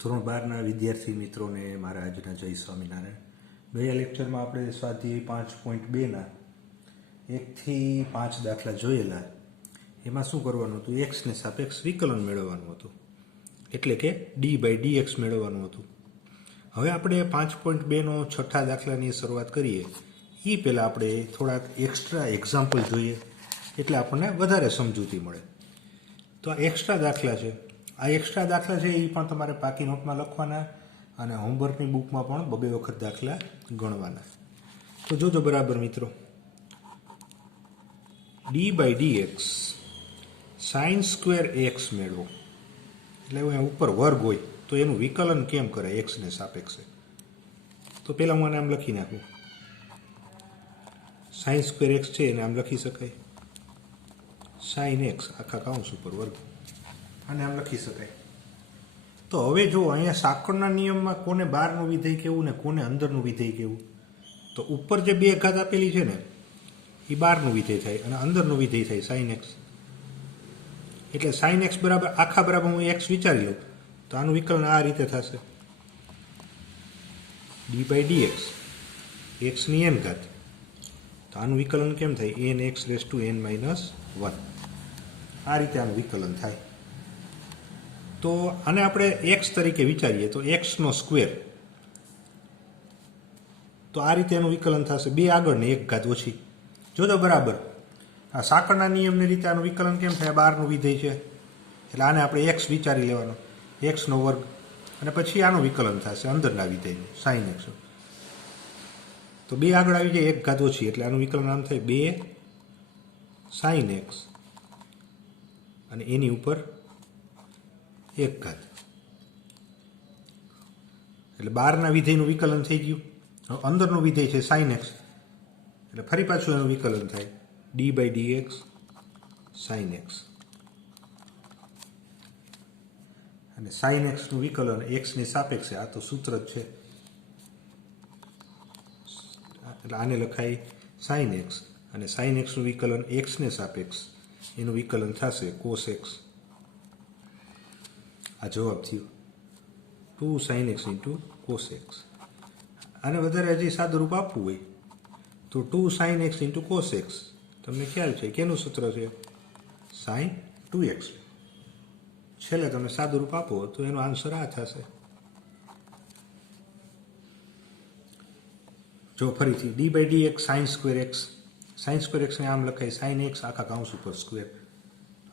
ધોરણ 12ના વિદ્યાર્થી મિત્રોને મારા આજના જય સ્વામિનારાયણ. ગયા લેક્ચરમાં આપણે સ્વાધ્યાય 5.2ના 1 થી 5 દાખલા જોયેલા. એમાં શું કરવાનું હતું? એક્સને સાપેક્ષ વિકલન મેળવવાનું હતું, એટલે કે d/dx મેળવવાનું હતું. હવે આપણે 5.2નો છઠ્ઠા દાખલાની શરૂઆત કરીએ એ પહેલાં આપણે થોડાક એક્સ્ટ્રા એક્ઝામ્પલ જોઈએ, એટલે આપણને વધારે સમજૂતી મળે. તો આ એક્સ્ટ્રા દાખલા છે. આ એક્સ્ટ્રા દાખલા છે એ પણ તમારે પાકી નોટમાં લખવાના અને હોમવર્કની બુકમાં પણ 2 વખત દાખલા ગણવાના. તો જોજો બરાબર મિત્રો. d/dx sin સ્ક્વેર x મેળવો, એટલે ઉપર વર્ગ હોય તો એનું વિકલન કેમ કરે એક્સને સાપેક્ષે. તો પહેલાં હું આને આમ લખી નાખું. sin સ્ક્વેર x છે એને આમ લખી શકાય, sin x આખા કાઉન્સ ઉપર વર્ગ, અને આમ લખી શકાય. તો હવે જો અહીંયા સાંકળના નિયમમાં કોને બહારનું વિધેય કહેવું ને કોને અંદરનું વિધેય કહેવું, તો ઉપર જે 2 ઘાત આપેલી છે ને એ બહારનું વિધેય થાય અને અંદરનું વિધેય થાય sin x. એટલે sin x બરાબર આખા બરાબર હું x વિચારી લઉં તો આનું વિકલન આ રીતે થશે, d/dx x ની n ઘાત. તો આનું વિકલન કેમ થાય? nx⁻n−1. આ રીતે આનું વિકલન થાય. તો આને આપણે x તરીકે વિચારીએ તો x નો સ્ક્વેર, તો આ રીતે એનું વિકલન થશે. 2 આગળ ને 1 ઘાત ઓછી. જોજો બરાબર, આ સાંકળના નિયમની રીતે આનું વિકલન કેમ થાય? બહારનું વિધેય છે એટલે આને આપણે x વિચારી લેવાનો, x નો વર્ગ, અને પછી આનું વિકલન થશે અંદરના વિધેયનું sin x. તો 2 આગળ આવી જાય 1 ઘાત ઓછી, એટલે આનું વિકલન આમ થાય 2 sin x અને એની ઉપર 1 ઘાત. એટલે બહારના વિધેયનું વિકલન થઈ ગયું. અંદરનું વિધેય છે sin x, એટલે ફરી પાછું એનું વિકલન થાય d/dx sin x. અને sin x નું વિકલન x ની સાપેક્ષે, આ તો સૂત્ર જ છે, એટલે આને લખાય sin x, અને sin x નું વિકલન x ને સાપેક્ષ એનું વિકલન થશે cos x. આ જવાબ થયો 2 sin x * cos x. આને વધારે હજી સાદું રૂપ આપવું હોય તો 2 sin x * cos x. તમને ખ્યાલ છે કેનું સૂત્ર છે? sin 2x. છેલ્લે તમે સાદું રૂપ આપો તો એનો આન્સર આ થશે. જો ફરીથી d/dx sin square x, sin square x ને આમ લખાય sin x આખા કાઉન્સ ઉપર સ્ક્વેર.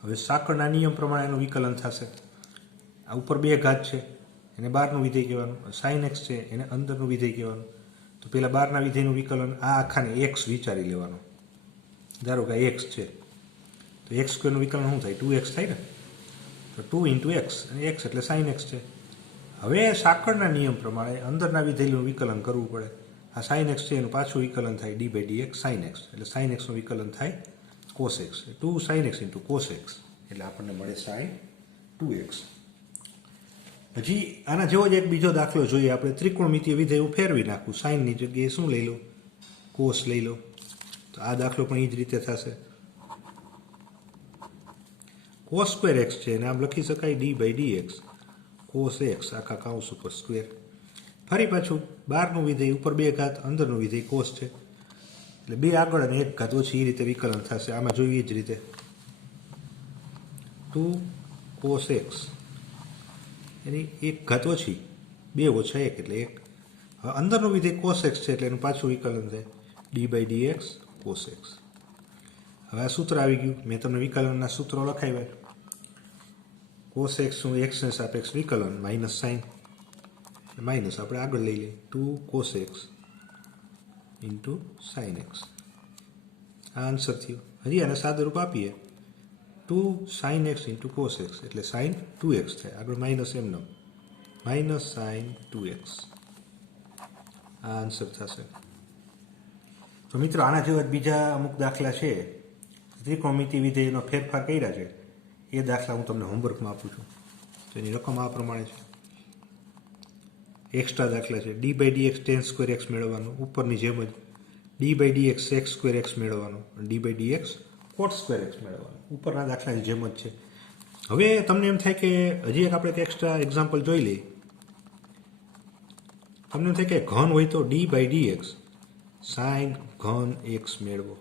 હવે સાંકળના નિયમ પ્રમાણે એનું વિકલન થશે. આ ઉપર 2 ઘાત છે એને બહારનું વિધેય કહેવાનું, sin x છે એને અંદરનું વિધેય કહેવાનું. તો પેલા બહારના વિધેયનું વિકલન આ આખાને x વિચારી લેવાનું. ધારો કે x છે તો x સ્ક્વેરનું વિકલન શું થાય? 2x થાય ને. તો 2 × x, અને x એટલે sin x છે. હવે સાંકળના નિયમ પ્રમાણે અંદરના વિધેયનું વિકલન કરવું પડે. આ sin x છે એનું પાછું વિકલન થાય d/dx sin x, એટલે sin x નું વિકલન થાય cos x. 2 sin x * cos x, એટલે આપણને મળે sin 2x. હજી આના જેવો જ એક બીજો દાખલો જોઈએ આપણે. ત્રિકોણમિતિય વિધેય હું ફેરવી નાખું, sin ની જગ્યાએ શું લઈ લો? cos લઈ લો. તો આ દાખલો પણ એ જ રીતે થશે. cos સ્ક્વેર x છે અને આમ લખી શકાય d/dx cos x આખા કાઉન્સ ઉપર સ્ક્વેર. ફરી પાછું બહારનું વિધેય ઉપર 2 ઘાત, અંદરનું વિધેય cos છે, એટલે 2 આગળ અને 1 ઘાત ઓછી, એ રીતે વિકલન થશે. આમાં જોઈએ જ રીતે 2 cos x એની 1 ઘાત ઓછી, 2 - 1 એટલે 1. હવે અંદરનું વિધેય cos x છે એટલે એનું પાછું વિકલન થાય d/dx cos x. હવે આ સૂત્ર આવી ગયું. મેં તમને વિકલનના સૂત્રો લખાવ્યા. cos x નું x ને સાપેક્ષ વિકલન માઇનસ સાઇન, માઇનસ આપણે આગળ લઈ લઈએ 2 cos x * sin x. આ આન્સર થયો. હજી આને સાદું રૂપ આપીએ 2 sin x * cos x, એટલે sin 2x થાય. આગળ માઇનસ એમનો માઇનસ sin 2x. આ આન્સર થશે. તો મિત્રો આના જેવા બીજા અમુક દાખલા છે, ત્રિકોણમિતિ વિધેયનો ફેરફાર કર્યા છે, એ દાખલા હું તમને હોમવર્કમાં આપું છું. તો એની રકમ આ પ્રમાણે છે. એક્સ્ટ્રા દાખલા છે. d/dx tan² x મેળવવાનું, ઉપરની જેમ જ d/dx sec² x મેળવવાનું, અને d/dx cot² x મેળવવાનું, ઉપરના દાખલાની જેમ જ છે. હવે તમને એમ થાય કે હજી એક આપણે એક એક્સ્ટ્રા એક્ઝામ્પલ જોઈ લઈએ. તમને થાય કે ઘન હોય તો d/dx સાઇન ઘન x મેળવો.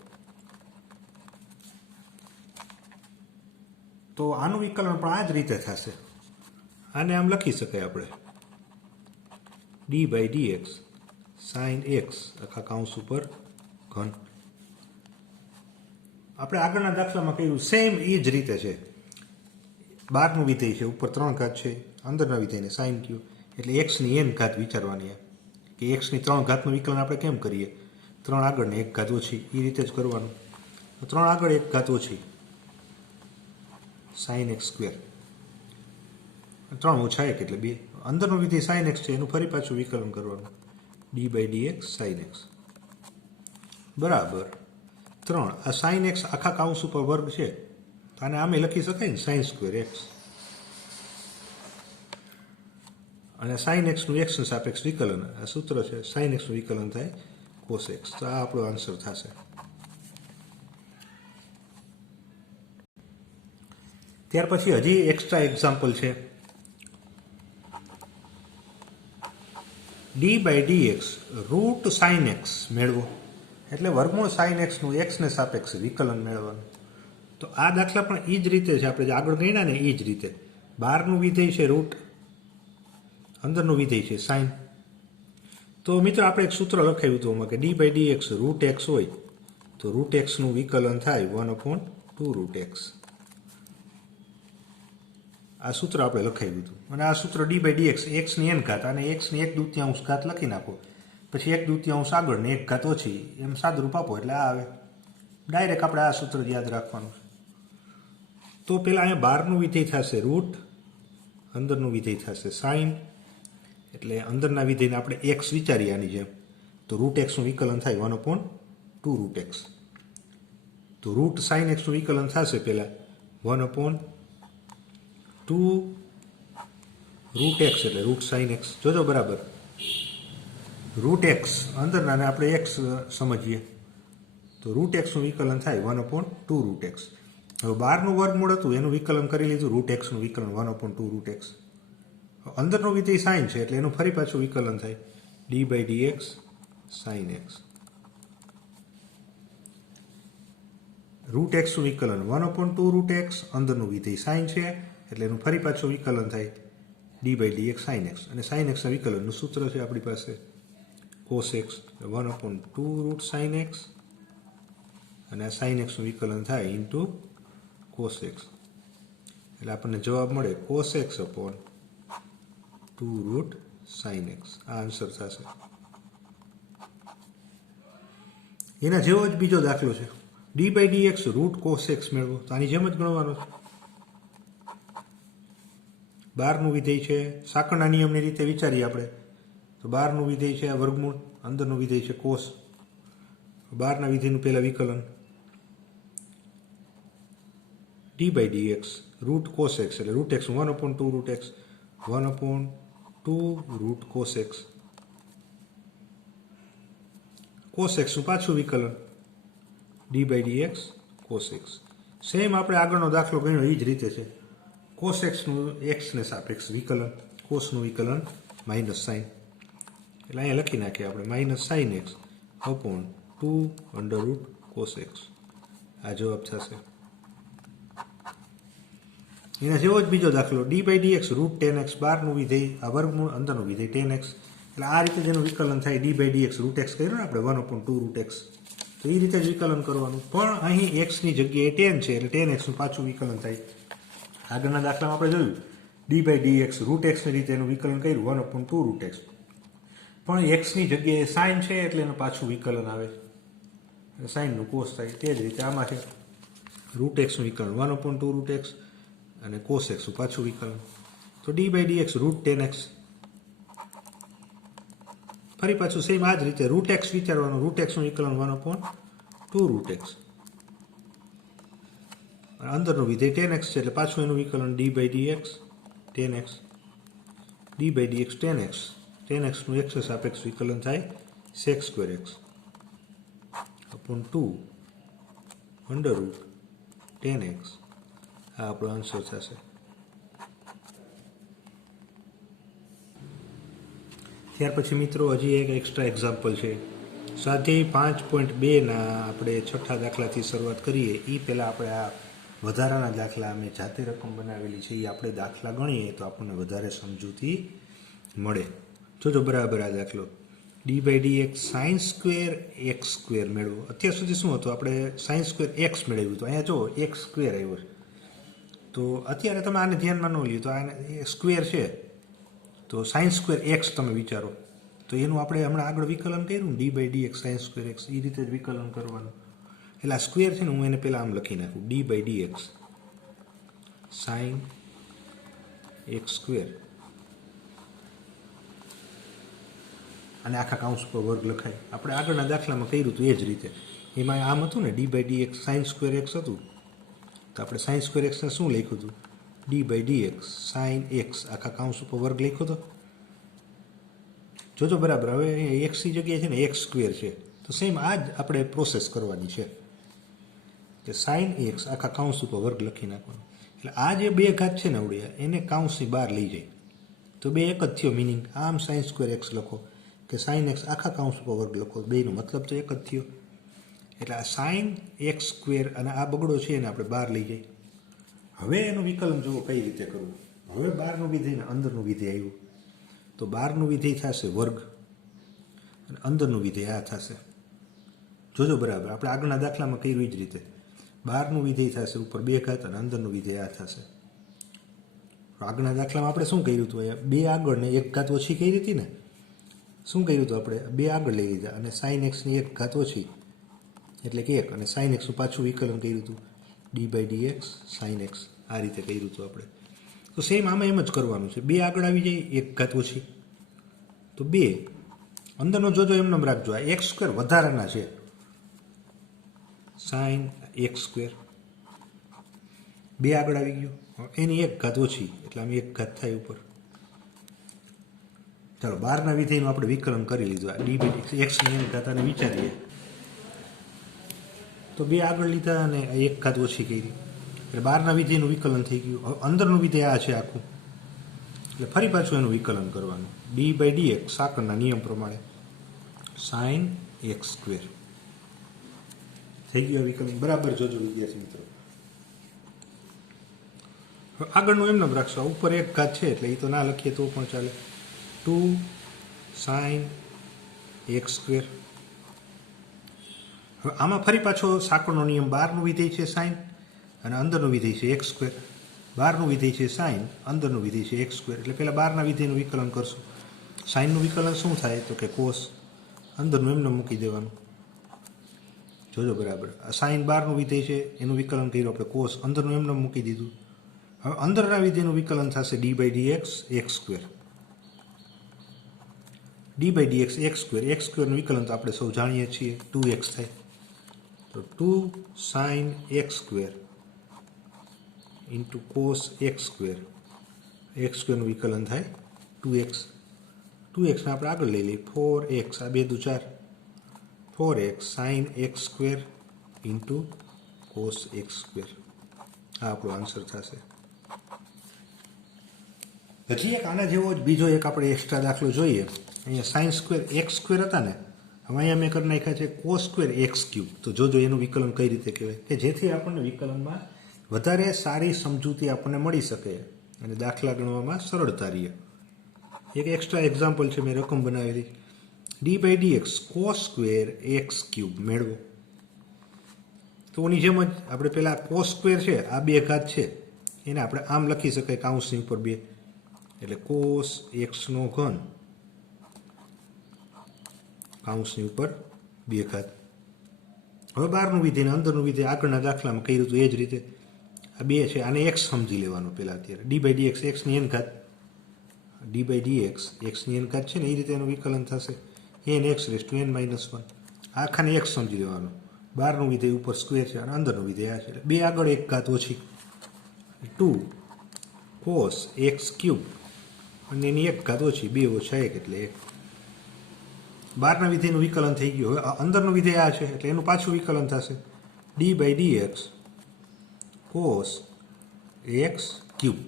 તો આનું વિકલન પણ આ જ રીતે થશે. આને આમ લખી શકાય આપણે d/dx સાઇન x આખા કૌંસ ઉપર ઘન. આપણે આગળના દાખલામાં કહ્યું સેમ એ જ રીતે છે. બહારનું વિધેય છે, ઉપર 3 ઘાત છે, અંદરના વિધેયને સાઇન ક્યુ એટલે એક્સની n ઘાત વિચારવાની કે એક્સની 3 ઘાતનું વિકલન આપણે કેમ કરીએ, 3 આગળ ને 1 ઘાત ઓછી, એ રીતે જ કરવાનું. 3 આગળ 1 ઘાત ઓછી સાઇન x સ્ક્વેર, 3 ઓછા 1 એટલે 2. અંદરનું વિધેય સાઇન x છે એનું ફરી પાછું વિકલન કરવાનું d/dx સાઇન x બરાબર 3. આ સાઇન x આખા કૌંસ ઉપર વર્ગ છે તો આને આમે લખી શકાય ને સાઇન સ્ક્વેર એક્સ, અને સાઇન એક્સનું એક્સનું સાપેક્ષ વિકલન આ સૂત્ર છે, સાઇન એક્સનું વિકલન થાય કોસ એક્સ. તો આ આપણો આન્સર થશે. ત્યાર પછી હજી એક્સ્ટ્રા એક્ઝામ્પલ છે. d/dx રૂટ સાઇન એક્સ મેળવો, એટલે વર્ગમૂળ સાઇન એક્સનું એક્સને સાપેક્ષ વિકલન મેળવવાનું. તો આ દાખલા પણ એ જ રીતે છે, આપણે જે આગળ ગણ્યા ને એ જ રીતે. બહારનું વિધેય છે રૂટ, અંદરનું વિધેય છે સાઇન. તો મિત્રો આપણે એક સૂત્ર લખાવ્યું હતું એમાં કે d/dx રૂટ એક્સ હોય તો રૂટ એક્સનું વિકલન થાય 1/2 રૂટ એક્સ. આ સૂત્ર આપણે લખાવ્યું હતું. અને આ સૂત્ર d/dx એક્સની n ઘાત અને એક્સની 1/2 ઘાત લખી નાખો, પછી 1/2 આગળ ને 1 ઘાત ઓછી, એમ સાદુરૂપ આપો એટલે આ આવે. ડાયરેક્ટ આપણે આ સૂત્ર યાદ રાખવાનું. તો પેલા અહીંયા બહારનું વિધેય થશે રૂટ, અંદરનું વિધેય થશે સાઇન, એટલે અંદરના વિધેયને આપણે એક્સ વિચારીએ આની જેમ, તો રૂટ એક્સનું વિકલન થાય 1/2 રૂટ એક્સ. તો રૂટ સાઇન એક્સનું વિકલન થશે પહેલાં 1/2 રૂટ એક્સ એટલે રૂટ સાઇન એક્સ. જોજો બરાબર, રૂટ એક્સ અંદરના ને આપણે એક્સ સમજીએ તો રૂટ એક્સનું વિકલન થાય 1/2 રૂટ એક્સ. હવે બહારનું વર્ગમૂળ હતું એનું વિકલન કરી લીધું, રૂટ એક્સનું વિકલન 1/2 રૂટ એક્સ. અંદરનું વિધેય સાઇન છે એટલે એનું ફરી પાછું વિકલન થાય d/dx સાઇન એક્સ. રૂટ એક્સનું વિકલન 1/2 રૂટ એક્સ, અંદરનું વિધેય સાઇન છે એટલે એનું ફરી પાછું વિકલન થાય d/dx સાઇન એક્સ. અને સાઇન એક્સના વિકલનનું સૂત્ર છે આપણી પાસે cos x 1/2 root sine x, અને આ સાઇન એક્સનું વિકલન થાય ઇન્ટુ કોસ એક્સ, એટલે આપણને જવાબ મળે cos x upon 2 root sine x. આ આન્સર થશે. એના જેવો જ બીજો દાખલો છે, d/dx રૂટ કોસ એક્સ મેળવો. તો આની જેમ જ ગણવાનો છે. બહારનું વિધેય છે, સાંકળના નિયમની રીતે વિચારીએ આપણે તો બહારનું વિધેય છે આ વર્ગમૂળ, અંદરનું વિધેય છે કોસ. બહારના વિધેયનું પહેલા વિકલન d/dx રૂટ કોસ એક્સ એટલે root x 1/2 root x 1/2 root cos x. Cos એક્સનું પાછું વિકલન d/dx કોસ એક્સ. સેમ આપણે આગળનો દાખલો ગણ્યો એ જ રીતે છે. કોસ એક્સનું એક્સને સાપેક્ષ વિકલન, કોસનું વિકલન માઇનસ સાઇન, એટલે અહીંયા લખી નાખીએ આપણે minus sine x upon 2 cos x. આ જવાબ થશે. એના જેવો જ બીજો દાખલો d/dx રૂટ 10x, બહારનું વિધેય આ વર્ગમૂળ, અંદરનું વિધેય 10x, એટલે આ રીતે જેનું વિકલન થાય d/dx રૂટ એક્સ કર્યું ને આપણે 1/2 રૂટ એક્સ, તો એ રીતે જ વિકલન કરવાનું. પણ અહીં એક્સની જગ્યાએ 10 છે એટલે 10xનું પાછું વિકલન થાય. આગળના દાખલામાં આપણે જોયું d/dx રૂટ એક્સની રીતે એનું વિકલન કર્યું 1/2 રૂટ એક્સ, પણ એક્સની જગ્યાએ સાઇન છે એટલે એનું પાછું વિકલન આવે, સાઇનનું કોસ થાય. તે જ રીતે આમાં છે રૂટ એક્સનું વિકલન 1/2 રૂટ એક્સ અને કોસ એક્સનું પાછું વિકલન. તો d/dx રૂટ 10x, ફરી પાછું સેમ આ જ રીતે રૂટ એક્સ વિચારવાનું, રૂટ એક્સનું વિકલન 1/2 રૂટ એક્સ, અંદરનું વિધેય 10x છે એટલે પાછું એનું વિકલન d/dx 10x, d/dx 10x, 10xનું x સાપેક્ષ વિકલન થાય sec² x અપોન 2 √10x. આ આપણો આન્સર થશે. ત્યાર પછી મિત્રો હજી એક એક્સ્ટ્રા એક્ઝામ્પલ છે. સ્વાધ્યાય 5.2ના આપણે છઠ્ઠા દાખલાથી શરૂઆત કરીએ. એ પહેલાં આપણે આ વધારાના દાખલા અમે જાતે રકમ બનાવેલી છે એ આપણે દાખલા ગણીએ તો આપણને વધારે સમજૂતી મળે. જોજો બરાબર આ દાખલો d by d x sine square x square મેળવો. અત્યાર સુધી શું હતું, આપણે સાઇન સ્ક્વેર એક્સ મેળવ્યું હતું. અહીંયા જો એક્સ સ્ક્વેર આવ્યો છે. તો અત્યારે તમે આને ધ્યાનમાં ન લ્યો તો આને સ્ક્વેર છે તો સાઇન સ્ક્વેર એક્સ તમે વિચારો તો એનું આપણે હમણાં આગળ વિકલન કર્યું ને d by d x sine square x એ રીતે જ વિકલન કરવાનું. એટલે આ સ્ક્વેર છે ને હું એને પહેલાં આમ લખી નાખું d by d x sine x square અને આખા કાઉન્સ પર વર્ગ લખાય. આપણે આગળના દાખલામાં કર્યું હતું એ જ રીતે. એમાં આમ હતું ને d by d x sine square x હતું તો આપણે સાઇન સ્ક્વેર એક્સને શું લખ્યું હતું, d by d x sine x આખા કાઉન્સ ઉપર વર્ગ લખ્યો હતો. જોજો બરાબર. હવે એક્સની જગ્યાએ છે ને એક્સ સ્ક્વેર છે તો સેમ આ જ આપણે પ્રોસેસ કરવાની છે કે સાઇન એક્સ આખા કાઉન્સ ઉપર વર્ગ લખી નાખવાનો. એટલે આ જે બે ઘાત છે ને આવડ્યા એને કાઉન્સની બહાર લઈ જાય તો બે એક જ થયો મિનિંગ. આમ સાઇન સ્ક્વેર એક્સ લખો કે સાઇન એક્સ આખા કાઉન્સ ઉપર વર્ગ લખો, બેનો મતલબ તો એક જ થયો. એટલે આ સાઇન એક્સ સ્ક્વેર અને આ બગડો છે એને આપણે બહાર લઈ જાય. હવે એનું વિકલન જુઓ કઈ રીતે કરવું. હવે બહારનું વિધેય ને અંદરનું વિધેય આવ્યું તો બહારનું વિધેય થશે વર્ગ અને અંદરનું વિધેય આ થશે. જોજો બરાબર આપણે આગળના દાખલામાં કર્યું એ જ રીતે. બહારનું વિધેય થશે ઉપર બે ઘાત અને અંદરનું વિધેય આ થશે. આગળના દાખલામાં આપણે શું કર્યું હતું, અહીંયા બે આગળ ને એક ઘાત ઓછી કરી હતી ને. શું કર્યું હતું આપણે, બે આગળ લઈ લીધા અને સાઇન એક્સની એક ઘાત ઓછી એટલે કે એક અને સાઇન એક્સનું પાછું વિકલન કર્યું હતું d by d x sine x આ રીતે કર્યું હતું આપણે. તો સેમ આમાં એમ જ કરવાનું છે. બે આગળ આવી જાય એક ઘાત ઓછી તો બે અંદરનો જોજો એમને રાખજો. આ એક્સ સ્ક્વેર વધારાના છે સાઇન એક્સ સ્ક્વેર બે આગળ આવી ગયો એની એક ઘાત ઓછી એટલે આમ એક ઘાત થાય ઉપર. ચાલો બહારના વિધેયનું આપણે વિકલન કરી લીધું. આ ડી બાય એક્સની એક ઘાત આને વિચારીએ તો બે આગળ લીધા અને એક ઘાત ઓછી કરી એટલે બહારના વિધેયનું વિકલન થઈ ગયું. હવે અંદરનું વિધેય આ છે આખું એટલે ફરી પાછું એનું વિકલન કરવાનું. ડી બાય ડી એક્સ સાકળના નિયમ પ્રમાણે સાઇન એક્સ સ્ક્વેર થઈ ગયું વિકલન. બરાબર જોજો વિદ્યાર્થી મિત્રો. આગળનું એમને રાખશો. ઉપર એક ઘાત છે એટલે એ તો ના લખીએ તો પણ ચાલે. 2 સાઇન એક્સ સ્ક્વેર. હવે આમાં ફરી પાછો સાંકળનો નિયમ. બહારનું વિધેય છે સાઇન અને અંદરનું વિધેય છે એક્સ સ્ક્વેર. બહારનું વિધેય છે સાઇન, અંદરનું વિધેય છે એક્સ સ્ક્વેર. એટલે પહેલાં બહારના વિધેયનું વિકલન કરશું. સાઇનનું વિકલન શું થાય તો કે કોસ, અંદરનું એમને મૂકી દેવાનું. જોજો બરાબર. સાઇન બહારનું વિધેય છે એનું વિકલન કર્યું આપણે કોસ, અંદરનું એમને મૂકી દીધું. હવે અંદરના વિધેયનું વિકલન થશે d by d x x square. D by d x x square. X સ્ક્વેરનું વિકલન તો આપણે સૌ જાણીએ છીએ 2x થાય તો 2 sine x square into cos x square. X સ્ક્વેરનું વિકલન થાય 2x. 2xને આપણે આગળ લઈ લઈએ 4x. આ બે દુ 4 4x sign x square into cos x square. આ આપણો આન્સર થશે. હજી એક આના જેવો જ બીજો એક આપણે એક્સ્ટ્રા દાખલો જોઈએ. અહીંયા સાઇન સ્ક્વેર એક્સ સ્ક્વેર હતા ને, હવે અહીંયા મેં કરી નાખ્યા છે કોસ સ્ક્વેર એક્સ ક્યુબ. તો જોજો એનું વિકલન કઈ રીતે કહેવાય કે જેથી આપણને વિકલનમાં વધારે સારી સમજૂતી આપણને મળી શકે અને દાખલા ગણવામાં સરળતા રહે. એક એક્સ્ટ્રા એક્ઝામ્પલ છે, મેં રકમ બનાવેલી. D by d x cos square x cube મેળવો. તો એની જેમ જ આપણે પહેલાં કોસ સ્ક્વેર છે આ બે ઘાત છે એને આપણે આમ લખી શકાય કાઉન્સની ઉપર બે એટલે કોસ એક્સનો ઘન કાઉન્સની ઉપર બે ઘાત. હવે બહારનું વિધેય ને અંદરનું વિધેય આગળના દાખલામાં કર્યું હતું એ જ રીતે. આ બે છે આને એક્સ સમજી લેવાનું પહેલાં. અત્યારે ડી બાય ડી એક્સ એક્સની એન ઘાત, ડી બાય ડી એક્સ એક્સની એન ઘાત છે ને એ રીતે એનું વિકલન થશે n x raise to n minus 1. આખાને એક્સ સમજી લેવાનું. બહારનું વિધેય ઉપર સ્ક્વેર છે અને અંદરનું વિધેય આ છે એટલે બે આગળ એક ઘાત ઓછી 2 કોસ એક્સ ક્યુબ અને એની એક ઘાત ઓછી 2 ઓછા 1 એટલે 1. બહારના વિધેયનું વિકલન થઈ ગયું. હવે અંદરનું વિધેય આ છે એટલે એનું પાછું વિકલન થશે d by d x cos x cube.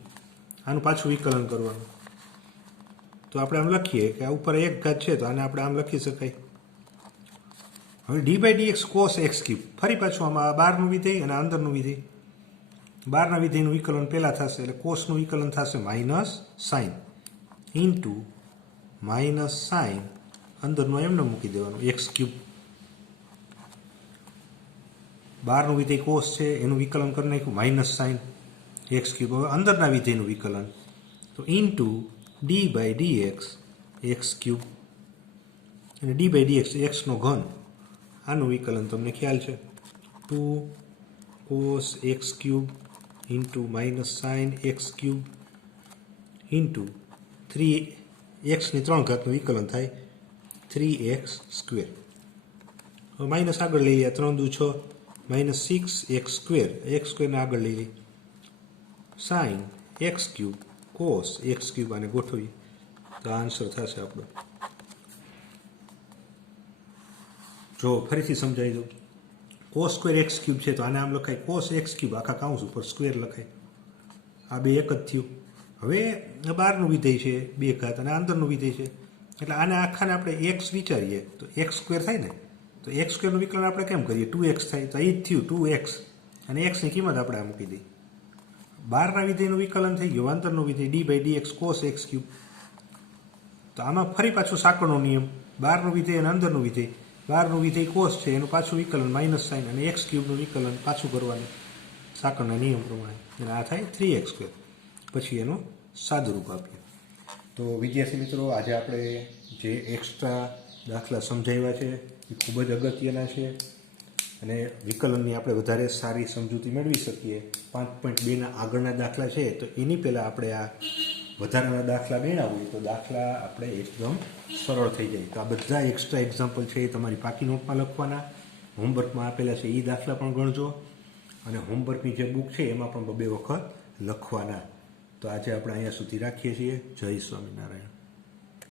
આનું પાછું વિકલન કરવાનું. તો તો આપણે આમ લખીએ કે આ ઉપર એક ઘાત છે તો આને આપણે આમ લખી શકાય. હવે d by d x cos x cube, ફરી પાછું આમાં બહારનું વિધેય અને અંદરનું વિધેય. બહારના વિધેયનું વિકલન પહેલાં થશે એટલે કોસનું વિકલન થશે minus sign into minus sign, અંદરનું એમને મૂકી દેવાનું એક્સ ક્યુબ. બહારનું વિધેય કોસ છે એનું વિકલન કરી નાખ્યું માઇનસ સાઇન એક્સ ક્યુબ. હવે અંદરના વિધેયનું વિકલન તો into d by d x cube, અને ડી બાય ડી એક્સનો ઘન, આનું વિકલન તમને ખ્યાલ છે 2 cos x cube into minus sine x cube into 3 3 ઘાતનું વિકલન થાય 3x સ્ક્વેર. હવે માઇનસ આગળ લઈ લઈએ, 3 દુ 6 માઇનસ 6x સ્ક્વેર, એક્સ સ્ક્વેરને આગળ લઈ લઈએ, sign x cube cos x cube, આને ગોઠવીએ તો આન્સર થશે આપણો. જો ફરીથી સમજાવી દઉં, કોસ સ્ક્વેર એક્સ ક્યુબ છે તો આને આમ લખાય કોસ એક્સ ક્યુબ આખા કાઉન્સ ઉપર સ્ક્વેર લખાય. આ બે એક જ થયું. હવે બહારનું વિધેય છે 2 ઘાત અને અંદરનું વિધેય છે એટલે આને આખાને આપણે એક્સ વિચારીએ તો એક્સ સ્ક્વેર થાય ને, તો એક્સ સ્ક્વેરનું વિકલન આપણે કેમ કરીએ 2x થાય, તો એ જ થયું 2x, અને એક્સની કિંમત આપણે આ મૂકી દઈએ. બહારના વિધેયનું વિકલન થઈ ગયું, અંદરનું વિધેય d by d x cos x cube. તો આમાં ફરી પાછું સાંકળનો નિયમ, બહારનું વિધેય અને અંદરનું વિધેય. બહારનું વિધેય કોસ છે એનું પાછું વિકલન માઇનસ સાઇન, અને એક્સ ક્યુબનું વિકલન પાછું કરવાનું સાંકળના નિયમ પ્રમાણે, અને આ થાય 3x સ્ક્વેર. પછી એનું સાદુરૂપ આપીએ. તો વિદ્યાર્થી મિત્રો, આજે આપણે જે એક્સ્ટ્રા દાખલા સમજાવ્યા છે એ ખૂબ જ અગત્યના છે, અને વિકલનની આપણે વધારે સારી સમજૂતી મેળવી શકીએ. 5.2ના આગળના દાખલા છે તો એની પહેલાં આપણે આ વધારાના દાખલા ગણ્યા હોય તો દાખલા આપણે એકદમ સરળ થઈ જાય. તો આ બધા એક્સ્ટ્રા એક્ઝામ્પલ છે એ તમારી પાકી નોટમાં લખવાના, હોમવર્કમાં આપેલા છે એ દાખલા પણ ગણજો, અને હોમવર્કની જે બુક છે એમાં પણ 2 વખત લખવાના. તો આજે આપણે અહીંયા સુધી રાખીએ છીએ. જય સ્વામિનારાયણ.